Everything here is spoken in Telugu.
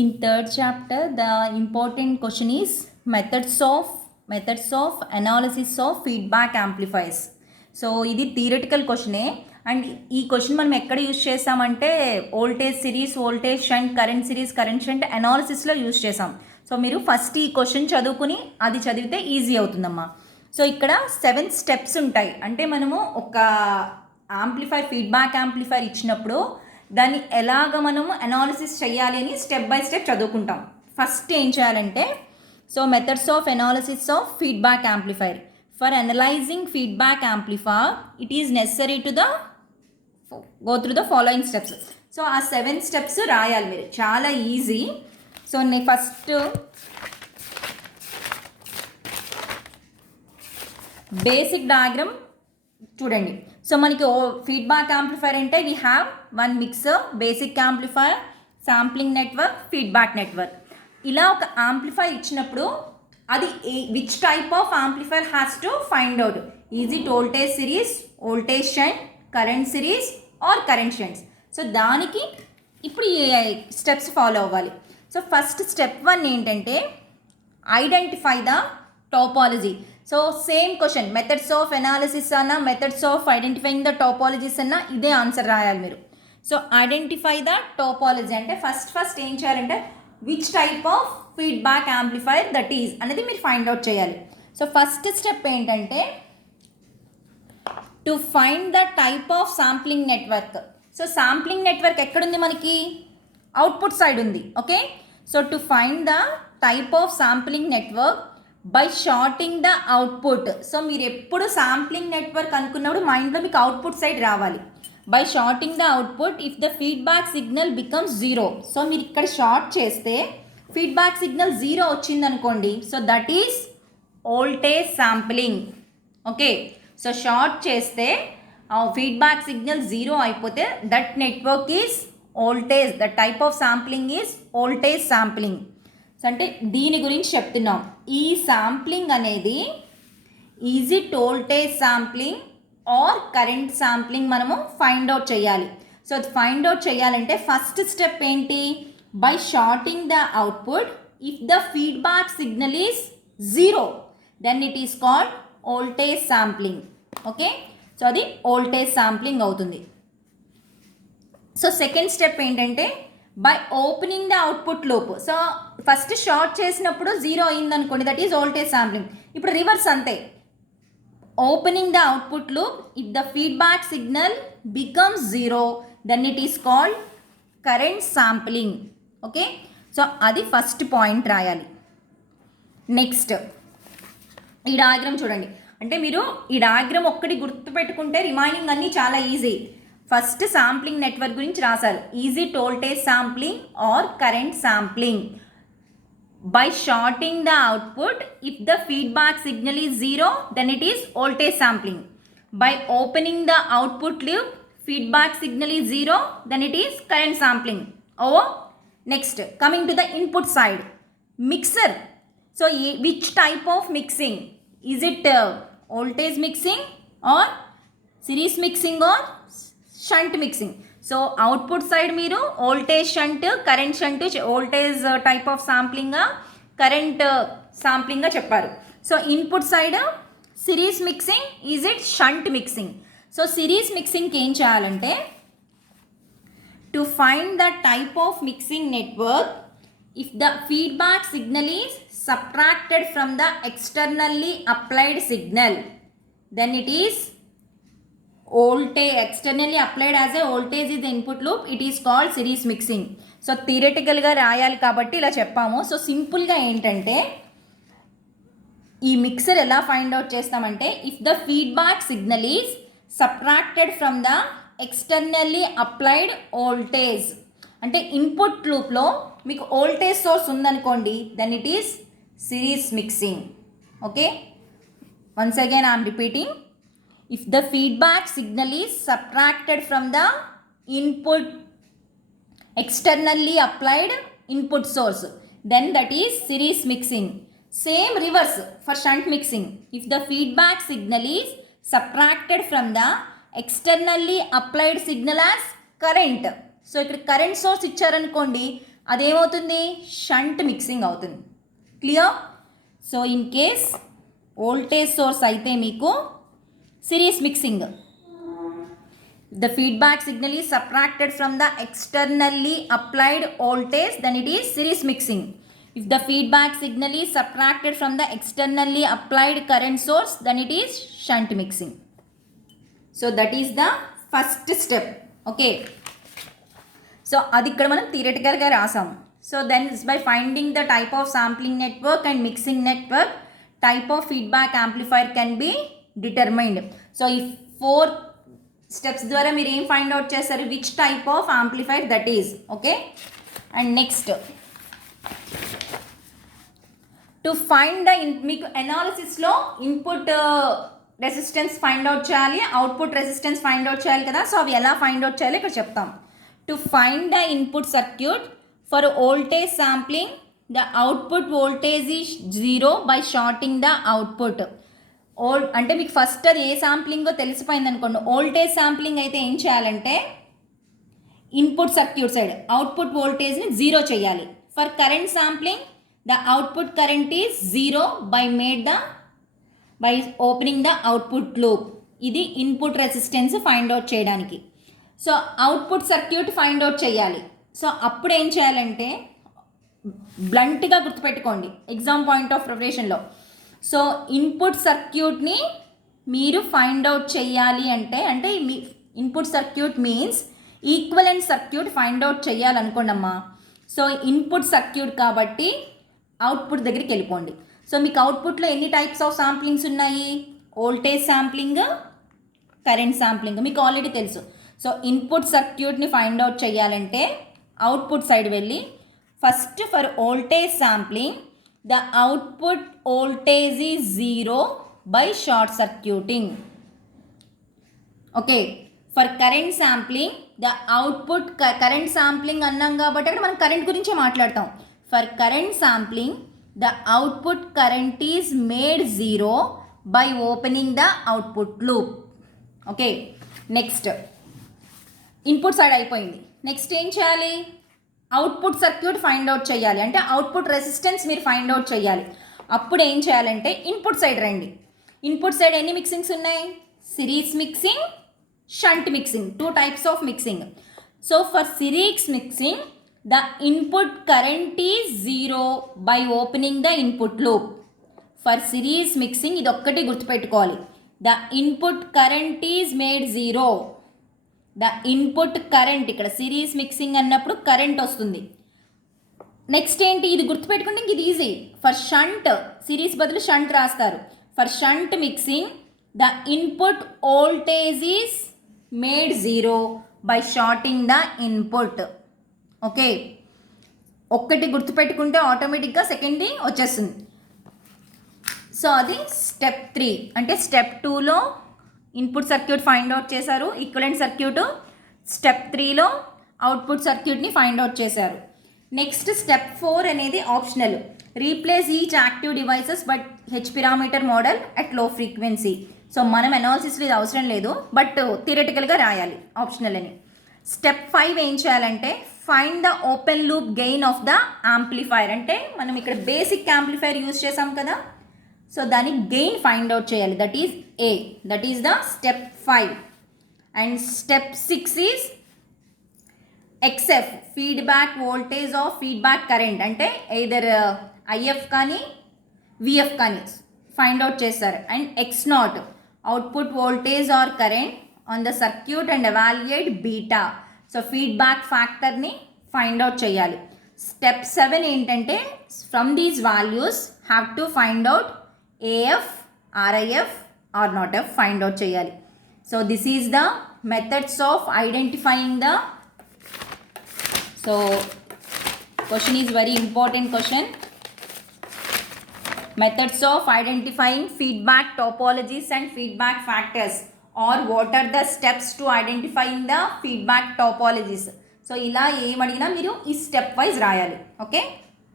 In third chapter, the important question is methods of analysis of feedback amplifiers. So ఇది థియరిటికల్ క్వశ్చనే. అండ్ ఈ క్వశ్చన్ మనం ఎక్కడ యూజ్ చేసామంటే voltage series, voltage shunt, current series, current shunt అనాలిసిస్లో యూజ్ చేసాం. సో మీరు ఫస్ట్ ఈ క్వశ్చన్ చదువుకుని అది చదివితే ఈజీ అవుతుందమ్మా. సో ఇక్కడ 7 స్టెప్స్ ఉంటాయి. అంటే మనము ఒక యాంప్లిఫైర్, ఫీడ్బ్యాక్ యాంప్లిఫైర్ ఇచ్చినప్పుడు దాన్ని ఎలాగ మనము అనాలిసిస్ చేయాలి అని స్టెప్ బై స్టెప్ చదువుకుంటాం. ఫస్ట్ ఏం చేయాలంటే, so methods of analysis of feedback amplifier. For analysing feedback amplifier it is necessary to go through the following steps. So ఆ 7 స్టెప్స్ రాయాలి మీరు, చాలా ఈజీ. సో నేను ఫస్ట్ బేసిక్ డయాగ్రామ్ చూడండి. సో మనకి ఫీడ్బ్యాక్ యాంప్లిఫైర్ అంటే we have one mixer, basic amplifier, sampling network, feedback network. ఇలా ఒక యాంప్లిఫైర్ ఇచ్చినప్పుడు అది which type of amplifier has to find out. Is it voltage series, voltage shunt, current series or current shunts. So దానికి ఇప్పుడు ఈ స్టెప్స్ ఫాలో అవ్వాలి. సో ఫస్ట్ స్టెప్ 1 ఏంటంటే identify the topology. So same question, methods of analysis అన్నా, methods of identifying the topologies అన్నా ఇదే ఆన్సర్ రాయాలి మీరు. సో ఐడెంటిఫై ద టోపాలజీ అంటే ఫస్ట్ ఏం చేయాలంటే which type of feedback amplifier that is అనేది మీరు ఫైండ్ అవుట్ చేయాలి. సో ఫస్ట్ స్టెప్ ఏంటంటే to find the type of sampling network. So sampling network ఎక్కడుంది మనకి? అవుట్పుట్ సైడ్ ఉంది. Okay, so to find the type of sampling network by shorting the output. So మీరు ఎప్పుడు శాంప్లింగ్ నెట్వర్క్ అనుకున్నప్పుడు మైండ్లో మీకు అవుట్పుట్ సైడ్ రావాలి. By shorting the output if the feedback signal becomes 0. So మీరు ఇక్కడ షార్ట్ చేస్తే ఫీడ్బ్యాక్ సిగ్నల్ 0 వచ్చిందనుకోండి, so that is voltage sampling. Okay, so short చేస్తే ఫీడ్బ్యాక్ సిగ్నల్ 0 అయిపోతే that network is voltage, the type of sampling is voltage sampling. So అంటే దీని గురించి చెప్తున్నాం. ఈ శాంప్లింగ్ అనేది is it voltage sampling or current sampling మనము ఫైండ్ అవుట్ చేయాలి. సో అది ఫైండ్ అవుట్ చేయాలంటే ఫస్ట్ స్టెప్ ఏంటి? By shorting the output if the feedback signal is 0 then it is called voltage sampling. Okay, so అది వోల్టేజ్ శాంప్లింగ్ అవుతుంది. సో సెకండ్ స్టెప్ ఏంటంటే by opening the output loop. So first short చేసినప్పుడు 0 అయిందనుకోండి, దట్ ఈజ్ వోల్టేజ్ శాంప్లింగ్. ఇప్పుడు రివర్స్ అంతే, opening the output loop if the feedback signal becomes 0 then it is called current sampling. Okay, so అది ఫస్ట్ పాయింట్ రాయాలి. నెక్స్ట్ ఈ డయాగ్రామ్ చూడండి. అంటే మీరు ఈ డయాగ్రామ్ ఒక్కటి గుర్తుపెట్టుకుంటే రిమైనింగ్ అన్నీ చాలా ఈజీ. ఫస్ట్ శాంప్లింగ్ నెట్వర్క్ గురించి రాశారు. Is it voltage sampling or current sampling? By shorting the output if the feedback signal is 0 then it is voltage sampling. By opening the output loop feedback signal is 0 then it is current sampling. Oh next coming to the input side, mixer. So which type of mixing? Is it voltage mixing or series mixing or shunt mixing? So output side మీరు voltage shunt, current shunt, voltage type of శాంప్లింగ్గా, కరెంట్ శాంప్లింగ్గా చెప్పారు. So input side series mixing, is it shunt mixing? So series మిక్సింగ్కి ఏం చేయాలంటే to find the type of mixing network if the feedback signal is subtracted from the externally applied signal then it is voltage, externally applied as a voltage is the input loop, it is called series mixing. So థియరిటికల్గా రాయాలి కాబట్టి ఇలా చెప్పాము. సో సింపుల్గా ఏంటంటే ఈ మిక్సర్ ఎలా ఫైండ్ అవుట్ చేస్తామంటే if the feedback signal is subtracted from the externally applied voltage. అంటే ఇన్పుట్ లూప్లో మీకు వోల్టేజ్ సోర్స్ ఉందనుకోండి, then it is series mixing. Okay, once again I am repeating, if the feedback signal is subtracted from the input externally applied input source then that is series mixing. Same reverse for shunt mixing, if the feedback signal is subtracted from the externally applied signal as current. So ఇక్కడ కరెంట్ సోర్స్ ఇచ్చారనుకోండి, అదేమవుతుంది, షంట్ మిక్సింగ్ అవుతుంది. Clear? So in case voltage source అయితే మీకు series mixing. The feedback signal is subtracted from the externally applied voltage, then it is series mixing. If the feedback signal is subtracted from the externally applied current source, then it is shunt mixing. So that is the first step. Okay. So అది ఇక్కడ మనం థియరిటికల్గా రాసాము. So then by finding the type of sampling network and mixing network, type of feedback amplifier can be determined. So if 4 steps ద్వారా మీరు ఏం ఫైండ్ అవుట్ చేస్తారు, which type of amplifier that is. Okay. And next to find the మీకు ఎనాలిసిస్లో ఇన్పుట్ రెసిస్టెన్స్ ఫైండ్ అవుట్ చేయాలి, అవుట్పుట్ రెసిస్టెన్స్ ఫైండ్ అవుట్ చేయాలి కదా. సో అవి ఎలా ఫైండ్ అవుట్ చేయాలి ఇక్కడ చెప్తాం. To find the input circuit for voltage sampling, the output voltage is 0 by shorting the output. అంటే మీకు ఫస్ట్ అది ఏ శాంప్లింగో తెలిసిపోయింది అనుకోండి. వోల్టేజ్ శాంప్లింగ్ అయితే ఏం చేయాలంటే ఇన్పుట్ సర్క్యూట్ సైడ్ అవుట్పుట్ వోల్టేజ్ని 0 చేయాలి. For current sampling the output current is 0 by opening the output loop. ఇది ఇన్పుట్ రెసిస్టెన్స్ ఫైండ్ అవుట్ చేయడానికి. So output circuit find out చేయాలి. సో అప్పుడు ఏం చేయాలంటే బ్లంట్గా గుర్తుపెట్టుకోండి ఎగ్జామ్ పాయింట్ ఆఫ్ ప్రిపరేషన్లో. సో ఇన్పుట్ సర్క్యూట్ని మీరు ఫైండ్ అవుట్ చేయాలి అంటే మీ input circuit means equivalent circuit find out చేయాలనుకోండి అమ్మా. సో ఇన్పుట్ సర్క్యూట్ కాబట్టి అవుట్పుట్ దగ్గరికి వెళ్ళిపోండి. సో మీకు అవుట్పుట్లో ఎన్ని టైప్స్ ఆఫ్ శాంప్లింగ్స్ ఉన్నాయి, వోల్టేజ్ శాంప్లింగ్, కరెంట్ శాంప్లింగ్ మీకు ఆల్రెడీ తెలుసు. సో ఇన్పుట్ సర్క్యూట్ని ఫైండ్ అవుట్ చేయాలంటే అవుట్పుట్ సైడ్ వెళ్ళి first for voltage sampling the output voltage is 0 by short circuiting. Okay. For current sampling, the output current sampling అన్నాం కాబట్టి అక్కడ మనం కరెంట్ గురించే మాట్లాడతాం. For current sampling, the output current is made 0 by opening the output loop. Okay. Next. Input side అయిపోయింది. నెక్స్ట్ ఏం చేయాలి, అవుట్పుట్ సర్క్యూట్ ఫైండ్ అవుట్ చేయాలి. అంటే అవుట్పుట్ రెసిస్టెన్స్ మీరు ఫైండ్ అవుట్ చేయాలి. అప్పుడు ఏం చేయాలంటే ఇన్పుట్ సైడ్ రండి. ఇన్పుట్ సైడ్ ఎన్ని మిక్సింగ్స్ ఉన్నాయి, series mixing, shunt mixing, 2 types of mixing. So for series mixing the input current is 0 by opening the input loop. For series mixing ఇది ఒక్కటి గుర్తుపెట్టుకోవాలి, the input current is made 0. The input current ఇక్కడ సిరీస్ మిక్సింగ్ అన్నప్పుడు కరెంట్ వస్తుంది. నెక్స్ట్ ఏంటి, ఇది గుర్తుపెట్టుకుంటే ఇంక ఇది ఈజీ. ఫర్ షంట్ సిరీస్ బదులు షంట్ రాస్తారు. For shunt mixing the input voltage is made 0 by shorting the input. Okay. ఒక్కటి గుర్తుపెట్టుకుంటే ఆటోమేటిక్గా సెకండ్ది వచ్చేస్తుంది. సో అది స్టెప్ 3. అంటే స్టెప్ 2లో ఇన్పుట్ సర్క్యూట్ ఫైండ్ అవుట్ చేశారు, ఈక్వలెంట్ సర్క్యూట్. స్టెప్ 3లో అవుట్పుట్ సర్క్యూట్ని ఫైండ్ అవుట్ చేశారు. నెక్స్ట్ స్టెప్ 4 అనేది optional. Replace each active devices but H parameter model at low frequency. So మనం అనాలిసిస్లో ఇది అవసరం లేదు, బట్ థియరటికల్గా రాయాలి ఆప్షనల్ అని. స్టెప్ 5 ఏం చేయాలంటే find the open loop gain of the amplifier. అంటే మనం ఇక్కడ బేసిక్ యాంప్లిఫైర్ యూజ్ చేసాం కదా, సో దాని గెయిన్ ఫైండ్ అవుట్ చేయాలి. That is A, that is the step 5. And step 6 is XF, feedback voltage of feedback current. అంటే ఎయిదర్ ఐఎఫ్ కానీ విఎఫ్ కానీ ఫైండ్ అవుట్ చేస్తారు. And X not, output voltage or current on the circuit and evaluate beta. So feedback ఫ్యాక్టర్ని ఫైండ్ అవుట్ చేయాలి. స్టెప్ 7 ఏంటంటే from these values have to find out AF, RIF R not F find out చేయాలి. So this is the methods of identifying the. So question is very important question. Methods of identifying feedback topologies and feedback factors, or what are the steps to identifying the feedback topologies. So ఇలా ఏమడిగినా మీరు ఈ స్టెప్ వైజ్ రాయాలి. ఓకే.